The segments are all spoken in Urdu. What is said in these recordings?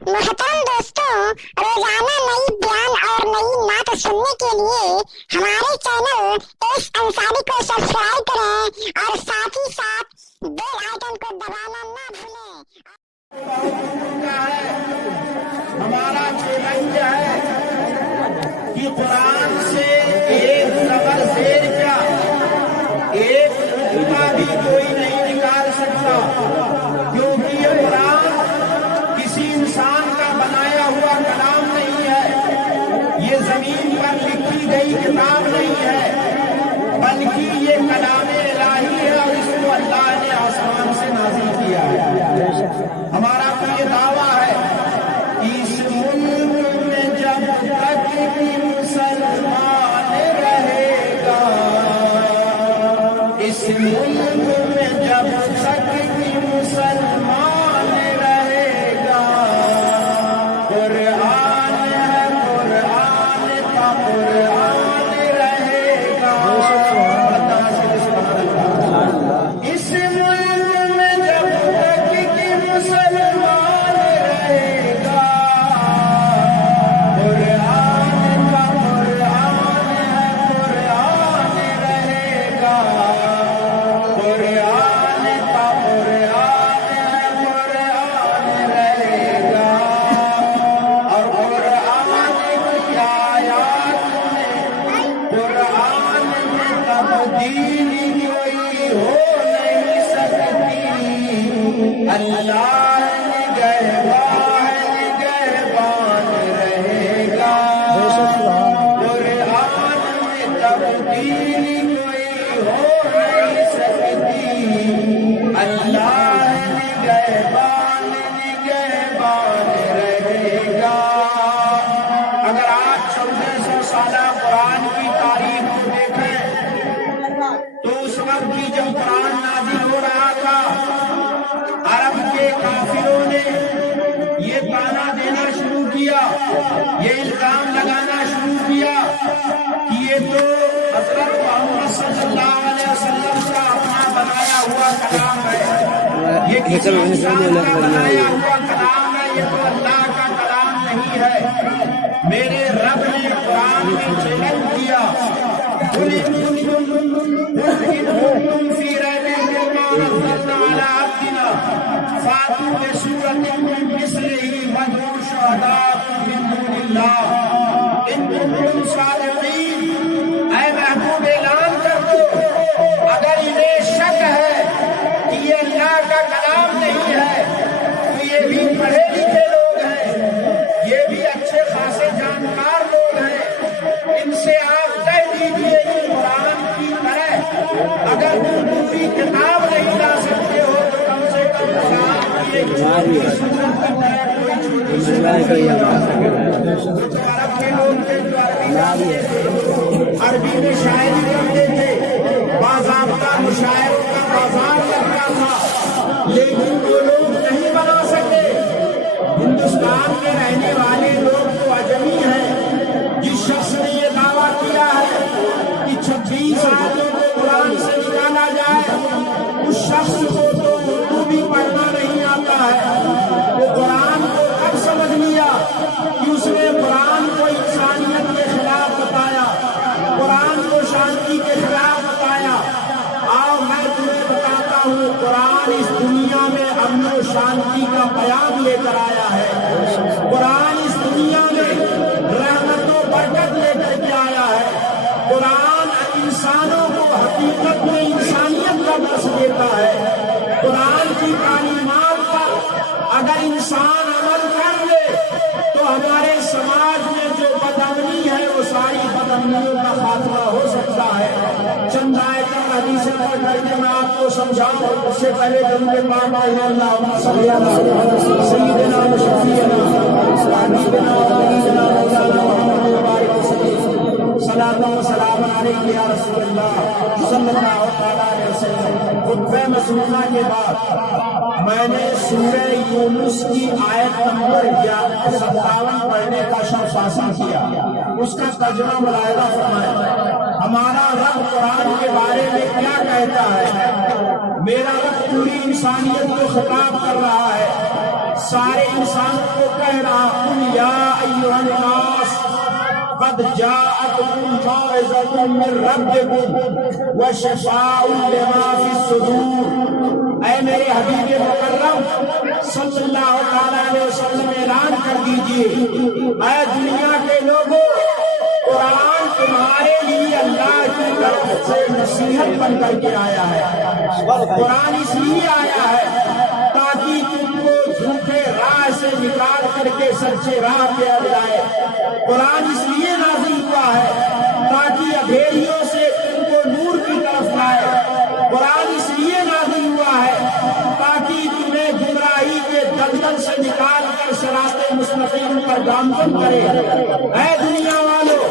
محترم دوستوں، روزانہ نئی بیان اور نئی نعت سننے کے لیے ہمارے چینل ایس انصاری کو سبسکرائب کریں اور ساتھ ہی ساتھ بیل آئیکن کو دبانا نہ بھولیں۔ ہمارا چیلنج ہے کہ قرآن سے ایک زبر زیر کیا ایک نقطہ بھی کوئی نہیں نکال سکتا، کیونکہ یہ قرآن کسی انسان کا بنایا ہوا کلام نہیں ہے، یہ زمین پر لکھی گئی کتاب نہیں ہے، بلکہ یہ کلام الہی ہے اور اس کو اللہ نے آسمان سے نازل کیا ہے۔ ہمارا تو یہ دعویٰ ہے کہ اس ملک میں جب تک کہ مسلمان رہے گا، اس ملک میں جب تک کہ مسلمان رہے گا، قرآن ہے قرآن کا قرآن رہے گا۔ اس ملک میں جب تک کہ مسلمان رہے گا، قرآن کا قرآن ہے قرآن رہے گا، قرآن کا قرآن ہے قرآن رہے گا۔ اور قرآن کی آیات میں قرآن میں تبدیلی کوئی ہو نہیں سکتی۔ اللہ نگہبان رہے گا، قرآن میں تبدیلی کوئی ہو نہیں سکتی۔ اللہ نگہبان رہے گا۔ اگر آج 1400 سالہ قرآن کی تاریخ کو دیکھیں تو اس وقت بھی جب قرآن نازل ہو رہا تھا، عرب کے کافروں نے یہ طعنہ دینا شروع کیا، یہ الزام لگانا شروع کیا کہ یہ تو حضرت محمد صلی اللہ علیہ وسلم کا اپنا بنایا ہوا کلام ہے، یہ کسی انسان کا بنایا ہوا کلام ہے، یہ تو اللہ کا کلام نہیں ہے۔ میرے رب نے قرآن میں چیلنج کیا، قل إن كنتم في ريب مما نزلنا على عبدنا فأتوا بسورة من مثله وادعوا شهداءكم من دون الله إن كنتم صادقين۔ اے محبوب اعلان کر دو اگر انہیں شک ہے کہ یہ اللہ کا کلام نہیں ہے تو یہ بھی پڑھے لکھے لوگ ہیں، یہ بھی اچھے خاصے جانکار لوگ ہیں، ان سے آپ کہہ دیجیے کہ قرآن کی طرح اگر تم پوری کتاب نہیں لا سکتے ہو تو کم سے کم قرآن کی ایک چھوٹی سورت کی طرح کوئی چھوٹی سورت تو عرب کے لوگ تھے جو عربی جانتے تھے، عربی میں شاعری کرتے تھے، باضابطہ مشاعروں کا بازار لگتا تھا، لیکن وہ لوگ نہیں بنا سکے۔ ہندوستان میں رہنے والے لوگ تو عجمی ہیں۔ جس شخص نے یہ دعویٰ کیا ہے کہ 26 آیتوں کو قرآن سے نکالا جائے، اس شخص کو تو اردو بھی پڑھنا نہیں آتا ہے۔ وہ قرآن کو کب سمجھ لیا کہ اس نے قرآن کو انسانیت کے خلاف بتایا، قرآن کو شانتی کے خلاف بتایا۔ آؤ میں تمہیں بتاتا ہوں، قرآن اس دنیا میں امن و شانتی کا پیام لے کر آیا ہے، قرآن اس دنیا میں رحمت و برکت لے کر کے آیا ہے، قرآن انسانوں کو حقیقت میں انسانیت کا درس دیتا ہے۔ قرآن کی تعلیمات پر اگر انسان عمل کر لے تو ہمارے سماج میں جو بدامنی ہے وہ ساری بدامنیوں کا خاتمہ ہو سکتا ہے۔ چند آیتیں حدیثیں پڑھ کر کے میں آپ کو سمجھاؤں، اس سے پہلے درود پاک اللہم صلی علی سیدنا و شفیعنا حبیبنا و نبینا مولانا محمد مبارک وسلم، صلاۃ و سلام علیک یا رسول اللہ صلی اللہ علیہ وسلم۔ خطبہ مسنونہ کے بعد میں نے سورہ یونس کی آیت نمبر 57 پڑھنے کا شرف حاصل کیا، اس کا ترجمہ ملاحظہ فرمائیں۔ ہمارا رب قرآن کے بارے میں کیا کہتا ہے؟ میرا رب پوری انسانیت کو خطاب کر رہا ہے، سارے انسانوں کو کہہ رہا قل یا ایھا الناس قد جاءتکم موعظۃ من ربکم وشفاء لما فی الصدور۔ اے میرے حبیب مکرم صلی اللہ علیہ وسلم اعلان کر دیجئے، اے دنیا کے لوگوں، قرآن تمہارے لیے اللہ کی طرف سے نصیحت بن کر کے آیا ہے۔ قرآن اس لیے آیا ہے تاکہ تم کو جھوٹے راہ سے نکال کر کے سچے راہ پہ آ جائے۔ قرآن اس لیے نازل ہوا ہے تاکہ اندھیریوں سے تم کو نور کی طرف لائے۔ قرآن اس لیے نازل ہوا ہے تاکہ تمہیں گمراہی کے دلدل سے نکال کر صراط مستقیم پر گامزن کرے۔ اے دنیا والوں،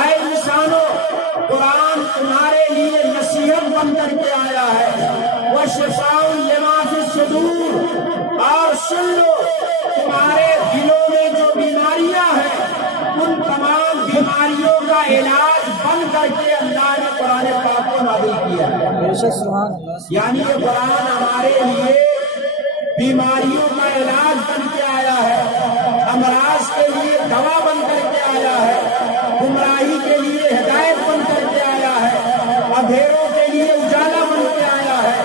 اے انسانوں، قرآن تمہارے لیے نصیحت بن کر کے آیا ہے۔ وشفاء لما فی الصدور، اور سن لو تمہارے دلوں میں جو بیماریاں ہیں ان تمام بیماریوں کا علاج بن کر کے اللہ نے قرآن پاک کو نازل کیا ہے۔ یعنی یہ قرآن ہمارے لیے بیماریوں کا علاج بن کے آیا ہے، امراض کے لیے دوا بن کر کے آیا ہے، گمراہی کے لیے ہدایت بن کر کے آیا ہے، اندھیروں کے لیے اجالا بن کے آیا ہے۔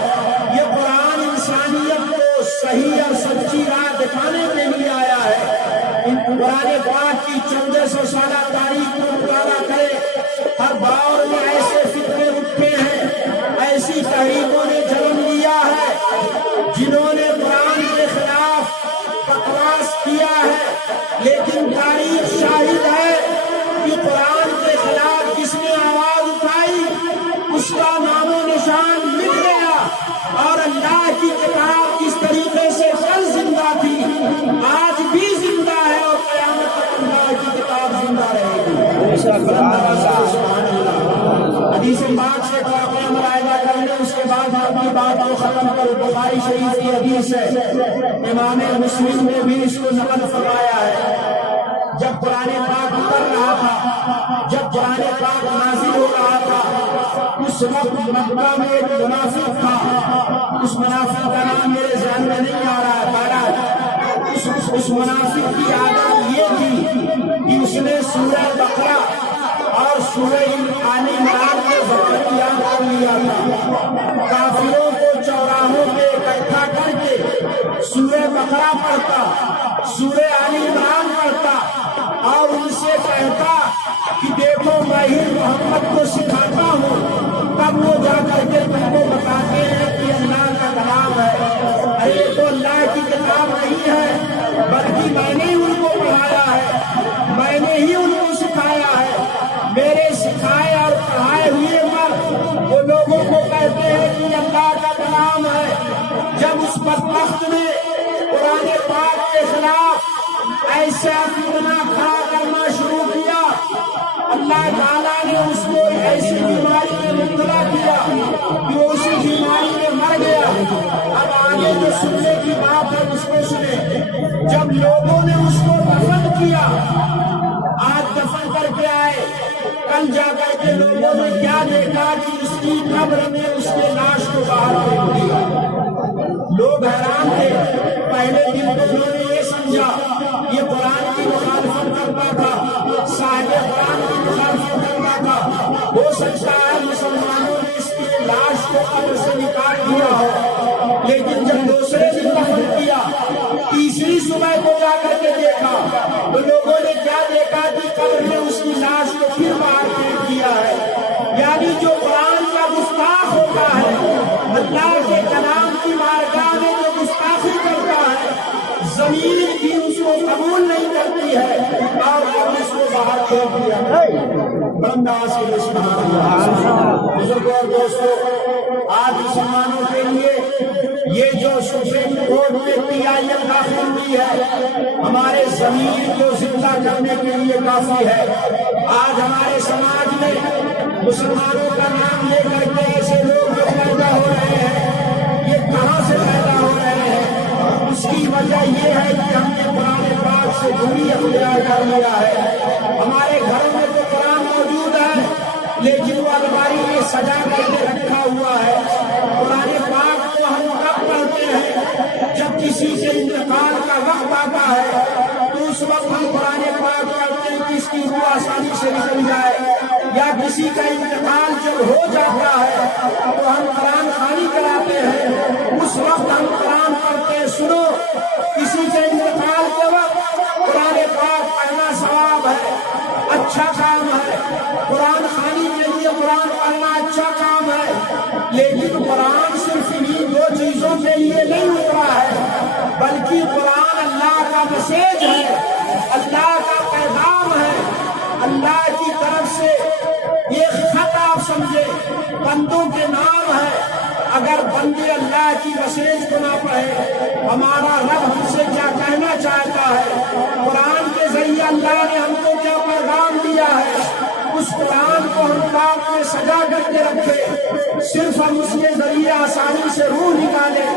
یہ قرآن انسانیت کو صحیح اور سچی راہ دکھانے کے لیے آیا ہے۔ قرآن پاک کی 1400 سالہ تاریخ کو مطالعہ کرے، ہر دور میں ایسے فتنے اٹھے ہیں، ایسی تحریکوں نے جنم لیا ہے جنہوں نے قرآن کے خلاف بکواس کیا ہے، لیکن تاریخ شاہد ہے کہ قرآن کے خلاف جس نے آواز اٹھائی اس کا نام و نشان مٹ گیا، اور اللہ کی کتاب جس طریقے سے کل زندہ تھی آج بھی زندہ ہے، اور قیامت تک اللہ کی کتاب زندہ رہے گی۔ حدیث پاک سے واقعہ ملاحظہ کر لیں، اس کے بعد اپنی بات کو ختم کرو۔ بخاری شریف کی حدیث ہے، امام مسلم نے بھی اس کو نقل فرمایا ہے۔ جب قرآن پاک اتر رہا تھا، جب قرآن پاک نازل ہو رہا تھا، اس وقت مکہ میں ایک منافق تھا، اس منافق کا نام میرے ذہن میں نہیں آ رہا ہے، بہرحال اس منافق کی عادت یہ تھی کہ اس نے سورہ بقرہ اور سورہ آل عمران کو ذکر کر لیا تھا۔ کافروں کو چوراہوں پہ اکٹھا کر کے سورہ بقرہ پڑھتا، سورہ آل عمران پڑھتا، اور ان سے کہتا کہ دیکھو میں ہی محمد کو سکھاتا ہوں، تب وہ جا کر کے تم کو بتاتے ہیں کہ اللہ کا کلام ہے۔ ارے تو اللہ کی کتاب نہیں ہے، بلکہ میں نے ان کو پڑھایا ہے، میں نے ہی ان کو سکھایا ہے۔ میرے سکھائے اور پڑھائے ہوئے مرد وہ لوگوں کو کہتے ہیں کہ اللہ کا کلام ہے۔ جب اس بدبخت نے قرآن پاک کے خلاف ایسا فتنہ کھڑا کرنا شروع کیا، اللہ تعالیٰ نے اس کو ایسی بیماری میں مبتلا کیا کہ وہ اسی بیماری میں مر گیا۔ اب آگے جو سننے کی بات ہے اس کو سنیں۔ جب لوگوں نے اس کو دفن کیا، آج دفن کر کے آئے، کل جا کر کے لوگوں نے کیا دیکھا کہ اس کی قبر میں اس کے لاش کو باہر پھینک دیا۔ لوگ حیران تھے، پہلے دن تو انہوں نے یہ سمجھا یہ قرآن کی مخالفت کرتا تھا، صاحب قرآن کی مخالفت کرتا تھا، ہو سکتا ہے مسلمانوں نے اس کی لاش کو قبر سے نکال دیا ہو۔ لیکن جب دوسرے دن دفن کیا، تیسری صبح کو جا کر کے دیکھا تو لوگوں نے کیا دیکھا کہ قبر میں اس کی لاش کو پھر باہر پھینک دیا ہے۔ یعنی جو قرآن کا گستاخ ہوتا ہے، اللہ کے کلام کی بارگاہ میں جو گستاخی کرتا ہے، زمین بھی اس کو قبول نہیں کرتی ہے، اور اس کو باہر پھینک دیا ہے۔ بندہ سے بزرگوں اور دوستوں، آج مسلمانوں کے لیے یہ جو سپریم کورٹ میں PIL داخل ہوئی ہے ہمارے ضمیر کو زندہ کرنے کے لیے کافی ہے۔ آج ہمارے سماج میں مسلمانوں کا نام لے کر کے ایسے لوگ جو پیدا ہو رہے ہیں، یہ کہاں سے پیدا ہو رہے ہیں؟ اس کی وجہ یہ ہے کہ ہم نے قرآن پاک سے دوری اختیار کر لیا ہے۔ ہمارے گھروں میں تو قرآن موجود ہے، لیکن وہ الماری میں سجا کر کے رکھا ہوا ہے۔ قرآن پاک کو ہم کب پڑھتے ہیں؟ جب کسی سے انتقال کا وقت آتا ہے تو اس وقت ہم قرآن پاک پڑھتے ہیں کہ اس کی روح آسانی سے نکل جائے، یا کسی کا انتقال جب ہو جاتا ہے تو ہم قرآن خوانی کراتے ہیں، اس وقت ہم قرآن پڑھتے ہیں۔ سنو، کسی کے انتقال کے وقت قرآن پاک پڑھنا ثواب ہے، اچھا کام ہے، قرآن خوانی کے لیے قرآن پڑھنا اچھا کام ہے، لیکن قرآن صرف انہیں دو چیزوں کے لیے نہیں اترا ہے، بلکہ قرآن اللہ کا میسج ہے، اللہ کا پیغام ہے، اللہ کی طرف سے یہ خط آپ سمجھے، بندوں کے نام ہے۔ اگر بندے اللہ کی میسج کو نہ پڑھے، ہمارا رب ہم سے کیا کہنا چاہتا ہے، قرآن کے ذریعے اللہ نے ہم کو کیا پیغام دیا ہے، اس قرآن کو ہم پاک میں سجا کر کے رکھے، صرف ہم اس کے ذریعے آسانی سے روح نکالیں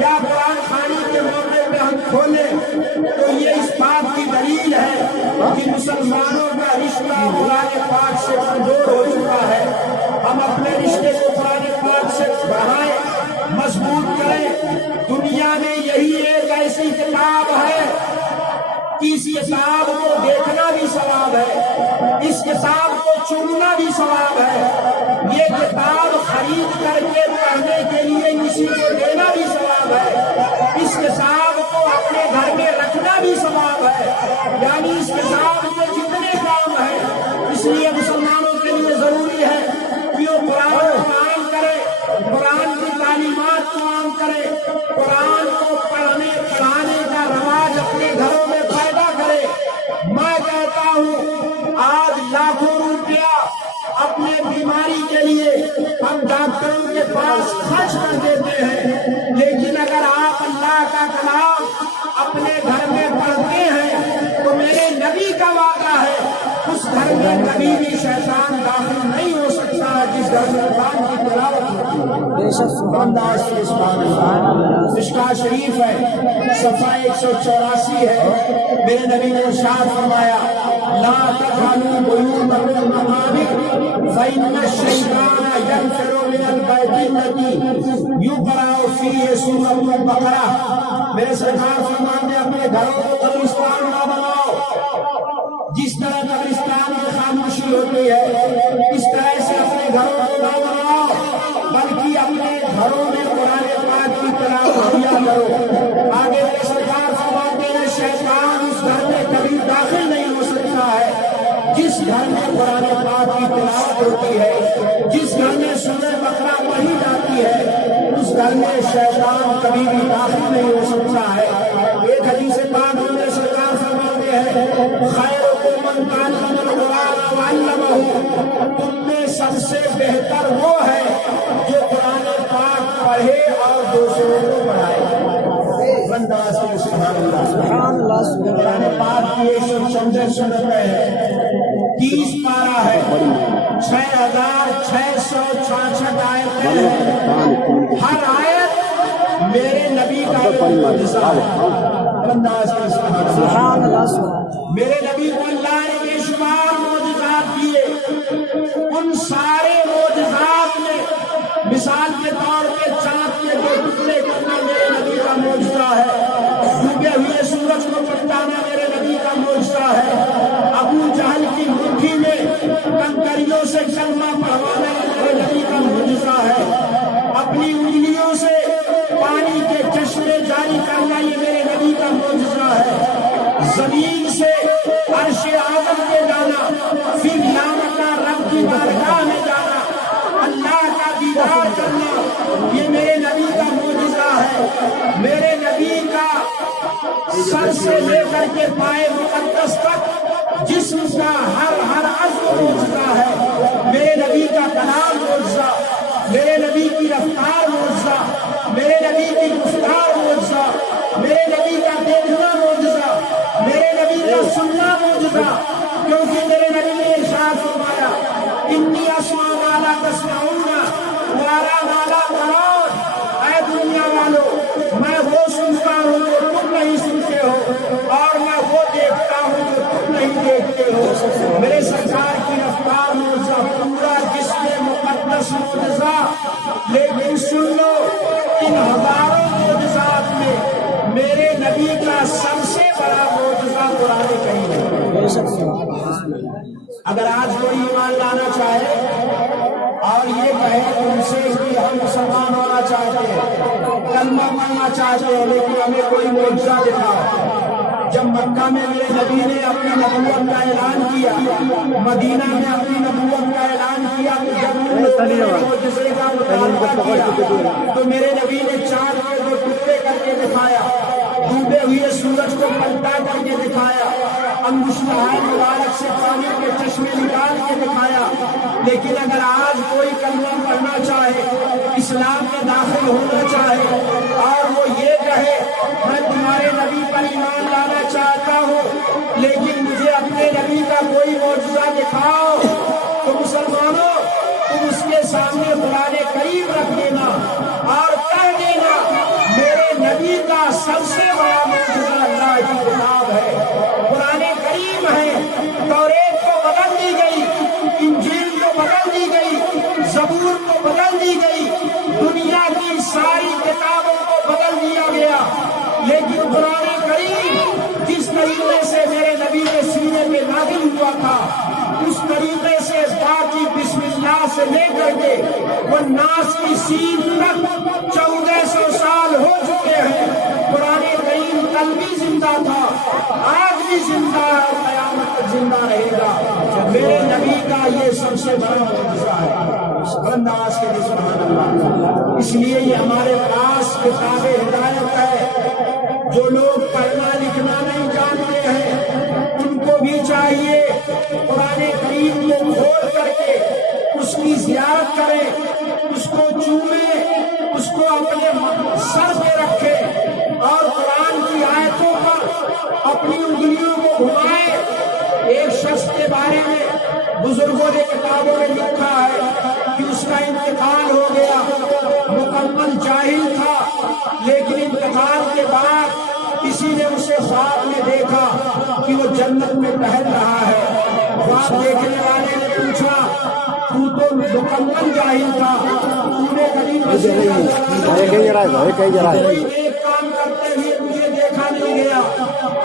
یا قرآن خوانی کے موقع پہ ہم کھولیں، تو یہ اس بات کی دلیل ہے کہ مسلمانوں کا رشتہ قرآن پاک سے کمزور ہو چکا ہے۔ ہم اپنے رشتے کو قرآن پاک سے بڑھائیں، مضبوط کریں۔ دنیا میں یہی ایک ایسی کتاب ہے، اس کتاب کو دیکھنا بھی ثواب ہے، اس کتاب کو چننا بھی ثواب ہے، یہ کتاب خرید کر کے پڑھنے کے لیے کسی کو دینا بھی ثواب ہے، اس کتاب کو اپنے گھر میں رکھنا بھی ثواب ہے، یعنی اس کتاب کے جتنے کام ہیں۔ اس لیے مسلمانوں کے لیے ضروری ہے کہ وہ قرآن کو عام کرے، قرآن کی تعلیمات کو عام کرے، قرآن کو پڑھنے پڑھانے کا رواج اپنے گھروں میں پیدا کرے۔ میں کہتا ہوں آج لاکھوں روپیہ اپنے بیماری کے لیے ہم ڈاکٹروں کے پاس خرچ کر دیتے ہیں، لیکن اگر آپ اللہ کا کلام اپنے گھر میں پڑھتے ہیں تو میرے نبی کا وعدہ ہے اس گھر میں کبھی بھی شیطان داخل نہیں ہو سکتا جس گھر میں قرآن کی تلاوت ہوتی ہے۔ مشکاہ شریف ہے، صفحہ 184 ہے، میرے نبی نے ارشاد فرمایا لا تجعلوا بیوتکم مقابر فإن الشیطان ینفر من البیت الذی یقرأ فیہ سورۃ البقرہ۔ میرے سرکار فرماتے ہیں اپنے گھروں کو قبرستان نہ بناؤ، جس طرح قبرستان میں خاموشی ہوتی ہے اس طرح سے اپنے گھروں کو نہ بناؤ، بلکہ اپنے گھروں میں قرآن پاک کی تلاوت کیا کرو۔ آگے میرے سرکار فرماتے ہیں شیطان اس گھر میں کبھی داخل نہیں ہو سکتا ہے جس گھر میں قرآن پاک کی تلاوت ہوتی ہے، جس گھر میں سورۃ بقرہ پڑھی جاتی ہے، اس گھر میں شیطان کبھی بھی داخل نہیں ہو سکتا ہے۔ ایک حدیث پاک میں میرے سرکار فرماتے ہیں خیرکم من تعلم القرآن وعلمہ، تم میں سب سے بہتر وہ ہے جو قرآن پاک پڑھے اور دوسروں کو پڑھائے۔ سبحان اللہ۔ قرآن پاک کی 164 سورتیں ہیں، 30 پارہ ہے، 6666 آیتیں ہیں، ہر آیت میرے نبی کا معجزہ ہے۔ سبحان اللہ۔ میرے نبی کو اللہ نے بے شمار معجزات دیے، ان سارے معجزات میں مثال کے طور پہ چاند کے 2 ٹکڑے کرنا میرے نبی کا معجزہ ہے، ڈوبے ہوئے سورج کو پلٹانا میرے نبی کا معجزہ ہے، ابو جہل کی مٹھی میں کنکریوں سے کلمہ پڑھوانا میرے نبی کا معجزہ ہے، اپنی انگلیوں سے پانی کے چشمے جاری کرنا یہ میرے نبی کا معجزہ ہے، زمین سے عرش اعظم پہ جانا، پھر لامکہ رب کی بارگاہ میں جانا، اللہ کا دیدار کرنا، یہ میرے نبی کا معجزہ ہے۔ میرے نبی کا سر سے لے کر کے پائے مقدس تک جسم کا ہر عضو معجزہ ہے، میرے نبی کا کلام معجزہ، میرے نبی کی رفتار معجزہ، میرے نبی کی گفتار معجزہ، میرے نبی کا دیکھنا معجزہ، میرے نبی کا سننا معجزہ، کیونکہ میرے نبی نے ارشاد فرمایا انی اسمع ما لا تسمعون وارا ما لا ترون۔ اے دنیا والو، میں وہ سنتا ہوں جو تم نہیں سنتے ہو، اور میں وہ دیکھتا ہوں جو تم نہیں دیکھتے ہو۔ میرے سرکار کی نبی کا سب سے بڑا معجزہ قرآن کریم ہے۔ اگر آج کوئی ایمان لانا چاہے اور یہ کہے تم سے کہ ہم مسلمان ہونا چاہتے ہیں، کلمہ پڑھنا چاہتے ہیں، لیکن ہمیں کوئی معجزہ دکھاؤ۔ جب مکہ میں میرے نبی نے اپنی نبوت کا اعلان کیا، مدینہ میں اپنی نبوت کا اعلان کیا، تو جب معجزے کا مطالبہ کیا تو میرے نبی نے چاند کے 2 ٹکڑے کر کے دکھایا، ڈوبے ہوئے سورج کو پلٹا کر کے دکھایا، انگشتہائے مبارک سے پانی کے چشمے نکال کے دکھایا۔ لیکن اگر آج کوئی کلمہ پڑھنا چاہے، اسلام میں داخل ہونا چاہے اور وہ یہ کہے میں تمہارے نبی پر ایمان لانا چاہتا ہوں لیکن مجھے اپنے نبی کا کوئی معجزہ دکھاؤ، تو مسلمانوں تم اس کے سامنے قرآن کریم رکھ دینا اور کہہ دینا میرے نبی کا سب سے بڑا معجزہ اللہ کی کتاب ہے، قرآن کریم ہے۔ توریت کو بدل دی گئی، انجیل کو بدل دی گئی، زبور کو بدل دی گئی، دنیا کی ساری کتابوں کو بدل دیا گیا، لیکن قرآن کریم جس طریقے سے میرے نبی کے سینے میں نازل ہوا تھا اس طریقے سے باقی بسم اللہ سے لے کر کے وہ ناس کی سین تک 1400 سال ہو چکے ہیں۔ قرآن کریم کل بھی زندہ تھا، آج بھی زندہ ہے اور قیامت تک زندہ رہے گا۔ میرے نبی کا یہ سب سے بڑا معجزہ ہے، انداز کے لیے سبحان اللہ۔ اس لیے یہ ہمارے پاس کتاب ہدایت ہے۔ جو لوگ پڑھنا لکھنا نہیں جانتے ہیں ان کو بھی چاہیے قرآن کریم کو کھول کر کے اس کی زیارت کریں، اس کو چومیں، اس کو اپنے سر پہ رکھیں اور قرآن کی آیتوں پر اپنی انگلیوں کو گھمائیں۔ ایک شخص کے بارے میں بزرگوں نے کتابوں میں لکھا ہے کہ اس کا انتقال ہو گیا، مکمل جاہل تھا، لیکن انتقال کے بعد کسی نے اسے خواب میں دیکھا کہ وہ جنت میں ٹہل رہا ہے۔ خواب دیکھنے والے نے پوچھا تو مکمل جاہل تھا، تو نے کبھی ایک کام کرتے ہوئے مجھے دیکھا نہیں گیا،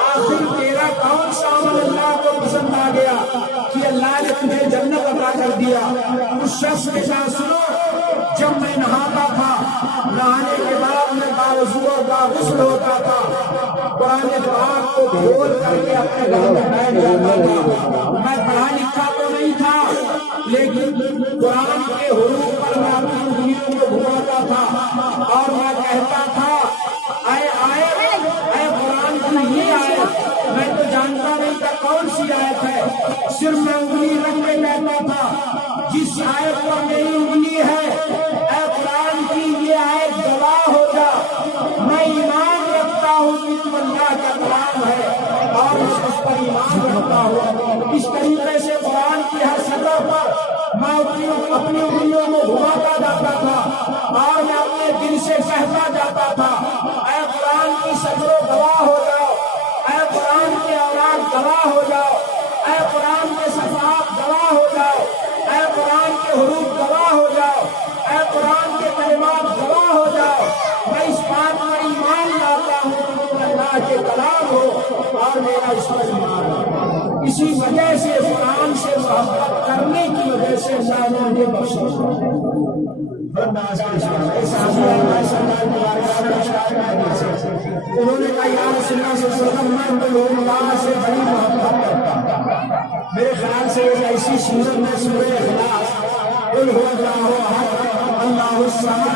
آخر تیرا کون سا عمل اللہ کو پسند آ گیا کہ اللہ نے تجھے جنت عطا کر دیا؟ اس شخص کے ساتھ سنو، جب میں نہاتا تھا، نہانے کے بعد میں باوضو کا غسل ہوتا تھا، قرآن پاک کو کھول کر کے اپنے گھر میں بیٹھ جاتا تھا۔ میں پڑھا لکھا تو نہیں تھا لیکن قرآن کے حروف پر میں اپنی انگلیوں کو گھماتا تھا اور میں کہتا تھا اے قرآن کی یہ آیت، میں تو جانتا نہیں تھا کون سی آیت ہے، صرف میں انگلی رکھ کے کہتا تھا جس آیت پر میری انگلی ہے اے قرآن کی یہ آیت گواہ ہو جا، میں ایمان رکھتا ہوں کہ تم اللہ کا کلام ہے اور اس پر ایمان رکھتا ہوں۔ اس طریقے سے قرآن کی ہر سطح پر میں اپنی انگلیوں کو گھماتا جاتا تھا اور میں اپنے دل سے کہتا جاتا تھا اے قرآن کی سطروں گواہ ہو جاؤ، اے قرآن کے اوراق گواہ ہو جاؤ، اے قرآن کے صفحات گواہ ہو جاؤ، اے قرآن کے حروف گواہ ہو جاؤ، اے قرآن کے کلمات گواہ ہو جاؤ۔ میں اس بات پر ایمان لاتا ہوں کہ تم اللہ کے کلام ہو اور میرا اس پر ایمان ہے۔ اسی وجہ سے قرآن سے محبت کرنے کی وجہ سے اللہ نے مجھے بخشا۔ انہوں نے کہا یا رسول اللہ صلی اللہ علیہ وسلم میں تو اللہ سے بڑی محبت کرتا ہوں۔ میرے خیال سے ایک ایسی سورت میں سورہ اخلاص قل هو الله احد الله الصمد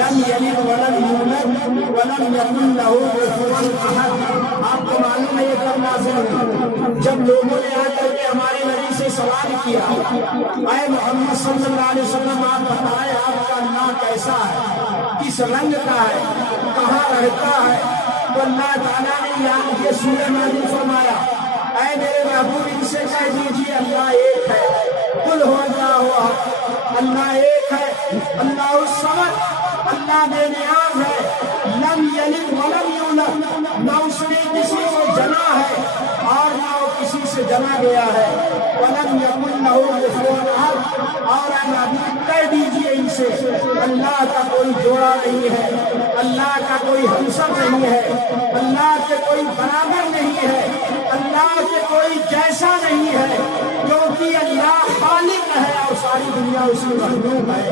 لم یلد ولم یولد ولم یکن له کفوا احد۔ آپ کو معلوم ہے یہ کب نازل ہوئی؟ جب لوگوں نے آ کر کے ہمارے نبی سے سوال کیا اے محمد صلی اللہ علیہ وسلم آپ بتائیں آپ کا اللہ کیسا ہے، کس رنگ کا ہے، کہاں رہتا ہے؟ تو اللہ تعالیٰ نے یہ سورہ نازل فرمایا اے میرے محبوب ان سے کہہ دیجیے اللہ ایک ہے، قل هو الله احد، اللہ ایک ہے، اللہ الصمد، اللہ بے نیاز ہے، لم یلد ولم یولد، نہ اس نے کسی کو جنا ہے اور نہ وہ کسی سے جنا گیا ہے، ولم یکن اور کہہ دیجیے ان سے اللہ کا کوئی جوڑا نہیں ہے، اللہ کا کوئی ہمسر نہیں ہے، اللہ کے کوئی برابر نہیں ہے، اللہ کے کوئی جیسا نہیں ہے، کیونکہ اللہ خالق ہے اور ساری دنیا اس کی مخلوق ہے۔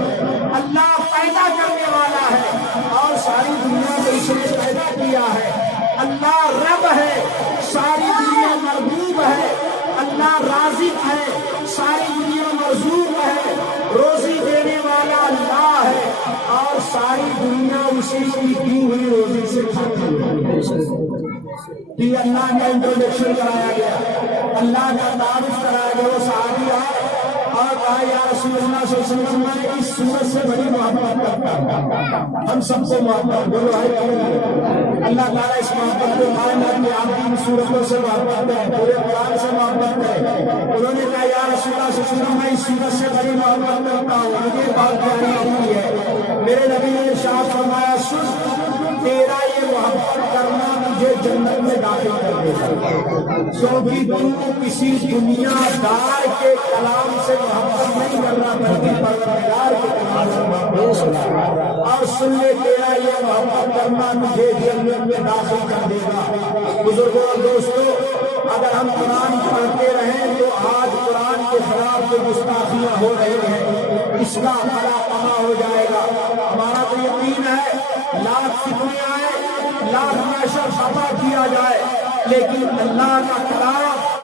اللہ پیدا کرنے والا ہے اور ساری دنیا کو اس نے پیدا کیا ہے۔ اللہ رب ہے، ساری دنیا مربوب ہے۔ اللہ رازق ہے، ساری دنیا مرزوق ہے۔ روزی دینے والا اللہ ہے اور ساری دنیا اسی کی دی ہوئی روزی سے کھاتی ہے۔ یہ اللہ کا انٹروڈکشن کرایا گیا، اللہ کا تعارف کرایا گیا۔ وہ صحابی آئے اور کہا یا رسول اللہ صلی اللہ علیہ وسلم میں اس سورت سے بڑی محبت کرتا ہوں، ہم سب سے محبت بولو ہے۔ اللہ تعالیٰ اس محبت کو کائنات میں آپ کی صورتوں سے محبت ہے، پورے قرآن سے محبت ہے۔ انہوں نے کہا یا رسول اللہ صلی اللہ علیہ وسلم میں اس صورت سے بڑی محبت کرتا ہوں، مجھے بات پیاری ہوئی ہے۔ میرے نبی نے ارشاد فرمایا سن تیرا یہ محبت کرنا مجھے جنت میں داخل کر دے گا، کیونکہ تو کسی دنیا دار کے کلام سے محبت نہیں کر رہا بلکہ پروردگار کے کلام سے محبت کر رہا۔ اور سن لے تیرا یہ محبت کرنا مجھے جنت میں داخل کر دے گا۔ بزرگوں اور دوستوں، اگر ہم قرآن پڑھتے رہیں تو آج قرآن کے خلاف جو گستاخیاں ہو رہی ہیں اس کا بڑا کما ہو جائے گا۔ ہمارا تو یقین ہے لاکھ فتنے آئے، لاکھ نشر خفا کیا جائے، لیکن اللہ کا کلام